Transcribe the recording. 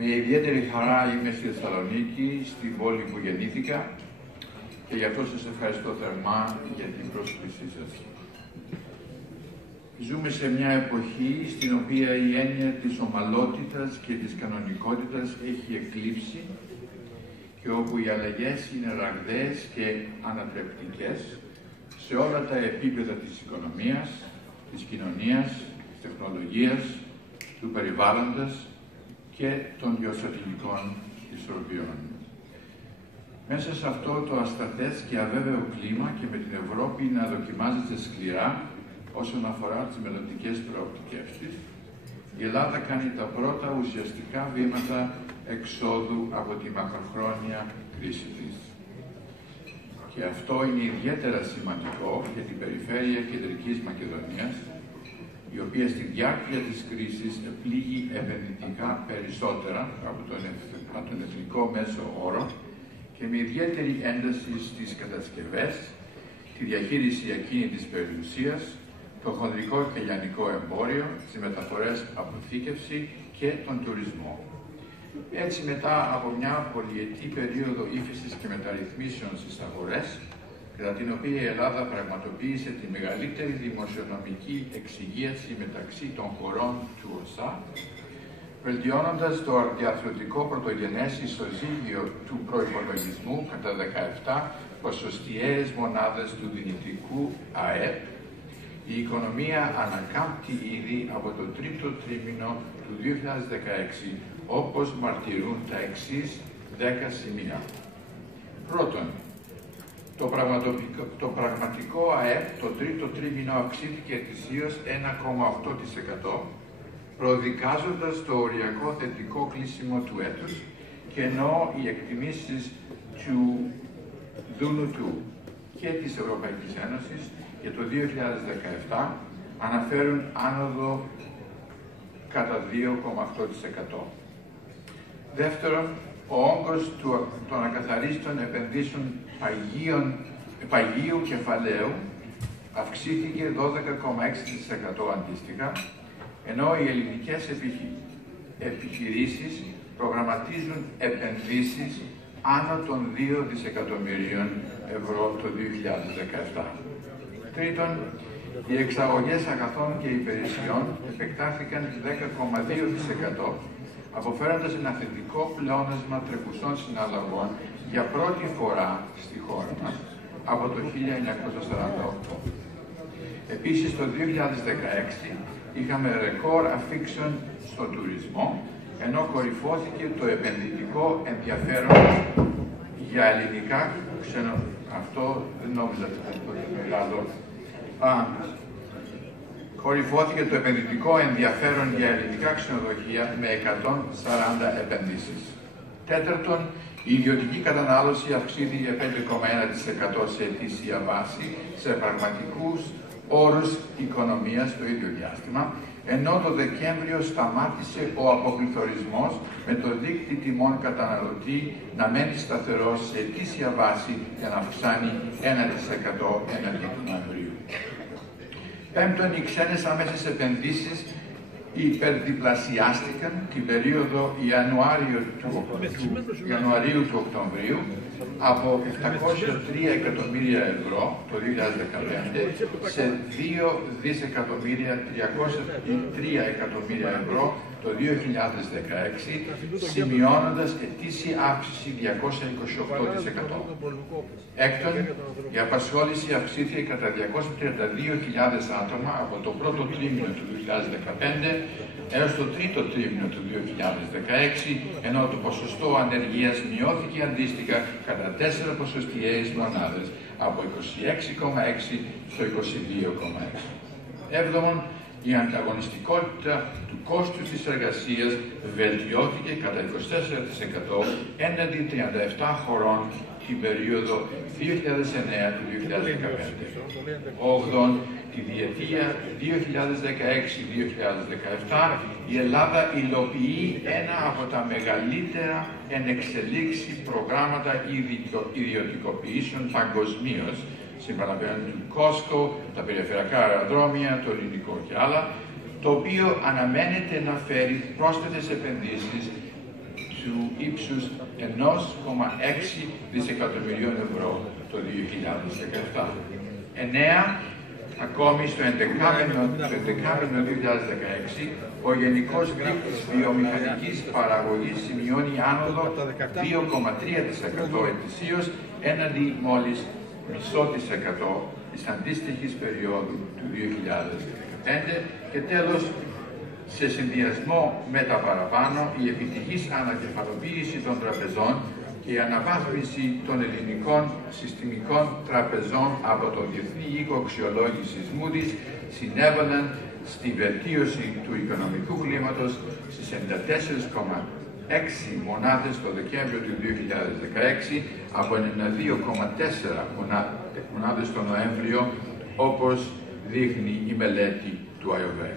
Με ιδιαίτερη χαρά είμαι στη Θεσσαλονίκη, στην πόλη που γεννήθηκα και γι' αυτό σας ευχαριστώ θερμά για την πρόσκλησή σας. Ζούμε σε μια εποχή στην οποία η έννοια της ομαλότητας και της κανονικότητας έχει εκλείψει και όπου οι αλλαγές είναι ραγδαίες και ανατρεπτικές σε όλα τα επίπεδα της οικονομίας, της κοινωνίας, της τεχνολογίας, του περιβάλλοντος και των γεωστρατηγικών ισορροπιών. Μέσα σε αυτό το ασταθές και αβέβαιο κλίμα και με την Ευρώπη να δοκιμάζεται σκληρά όσον αφορά τις μελλοντικές προοπτικές της, η Ελλάδα κάνει τα πρώτα ουσιαστικά βήματα εξόδου από τη μακροχρόνια κρίση της. Και αυτό είναι ιδιαίτερα σημαντικό για την περιφέρεια Κεντρικής Μακεδονίας, η οποία στη διάρκεια της κρίσης επλήγει επενδυτικά περισσότερα από τον εθνικό μέσο όρο και με ιδιαίτερη ένταση στις κατασκευές, τη διαχείριση ακίνητης περιουσίας, το χονδρικό και λιανικό εμπόριο, τις μεταφορές, αποθήκευση και τον τουρισμό. Έτσι, μετά από μια πολυετή περίοδο ύφεσης και μεταρρυθμίσεων στις αγορές, κατά την οποία η Ελλάδα πραγματοποίησε τη μεγαλύτερη δημοσιονομική εξυγίαση μεταξύ των χωρών του ΟΣΑ, βελτιώνοντας το διαρθρωτικό πρωτογενές ισοζύγιο του προϋπολογισμού κατά 17 ποσοστιαίες μονάδες του δυνητικού ΑΕΠ, η οικονομία ανακάμπτει ήδη από το τρίτο τρίμηνο του 2016, όπως μαρτυρούν τα εξής 10 σημεία. Πρώτον, το πραγματικό ΑΕΠ το τρίτο τρίμηνο αυξήθηκε ετησίως 1,8%, προδικάζοντας το οριακό θετικό κλείσιμο του έτους, και ενώ οι εκτιμήσεις του ΔΝΤ και της Ευρωπαϊκής Ένωσης για το 2017 αναφέρουν άνοδο κατά 2,8%. Δεύτερον, ο όγκος των ακαθαρίστων επενδύσεων παγίου κεφαλαίου αυξήθηκε 12,6% αντίστοιχα, ενώ οι ελληνικές επιχειρήσεις προγραμματίζουν επενδύσεις άνω των 2 δισεκατομμυρίων ευρώ το 2017. Τρίτον, οι εξαγωγές αγαθών και υπηρεσιών επεκτάθηκαν 10,2%, αποφέροντας ένα θετικό πλεόνασμα τρεχουσών συναλλαγών για πρώτη φορά στη χώρα μας από το 1948. Επίσης, το 2016 είχαμε ρεκόρ αφήξεων στον τουρισμό, ενώ κορυφώθηκε το επενδυτικό ενδιαφέρον για ελληνικά Αυτό δεν νόμιζα ότι θα το μεγάλο. Κορυφώθηκε το επενδυτικό ενδιαφέρον για ελληνικά ξενοδοχεία με 140 επενδύσεις. Τέταρτον, η ιδιωτική κατανάλωση αυξήθηκε 5,1% σε ετήσια βάση σε πραγματικούς όρους οικονομίας το ίδιο διάστημα, ενώ το Δεκέμβριο σταμάτησε ο αποπληθωρισμός με το δείκτη τιμών καταναλωτή να μένει σταθερός σε ετήσια βάση για να αυξάνει 1% έναντι του Νοεμβρίου. Πέμπτον, οι ξένες άμεσες επενδύσεις υπερδιπλασιάστηκαν την περίοδο Ιανουαρίου του Οκτωβρίου από 703 εκατομμύρια ευρώ το 2015 σε 2.303 εκατομμύρια ευρώ το 2016, σημειώνοντας ετήσια αύξηση 228%. Έκτον, η απασχόληση αυξήθηκε κατά 232.000 άτομα από το πρώτο τρίμηνο του 2015 έως το τρίτο τρίμηνο του 2016, ενώ το ποσοστό ανεργίας μειώθηκε αντίστοιχα κατά 4 ποσοστιαίες μονάδες από 26,6 στο 22,6. Έβδομον, η ανταγωνιστικότητα του κόστους της εργασίας βελτιώθηκε κατά 24% έναντι 37 χωρών την περίοδο 2009-2015. Όγδον, τη διετία 2016-2017 η Ελλάδα υλοποιεί ένα από τα μεγαλύτερα εν εξελίξη προγράμματα ιδιωτικοποιήσεων παγκοσμίως, συμπαραβαίνουν του Κόσκο, τα περιφερειακά αεροδρόμια, το ελληνικό και άλλα, το οποίο αναμένεται να φέρει πρόσθετες επενδύσεις ύψους 1,6 δισεκατομμυρίων ευρώ το 2017. 9. Ακόμη στο 11ο 2016, ο γενικός δείκτης βιομηχανικής παραγωγής σημειώνει άνοδο 2,3% ετησίως έναντι μόλις 0,5% της αντίστοιχης περίοδου του 2015 και τέλος, σε συνδυασμό με τα παραπάνω, η επιτυχής ανακεφαλοποίηση των τραπεζών και η αναβάθμιση των ελληνικών συστημικών τραπεζών από το Διεθνή Οίκο Αξιολόγησης Moody's συνέβαλαν στη βελτίωση του οικονομικού κλίματος στις 94,6 μονάδες το Δεκέμβριο του 2016 από 92,4 μονάδες το Νοέμβριο, όπως δείχνει η μελέτη του ΑΕΟΒΕ.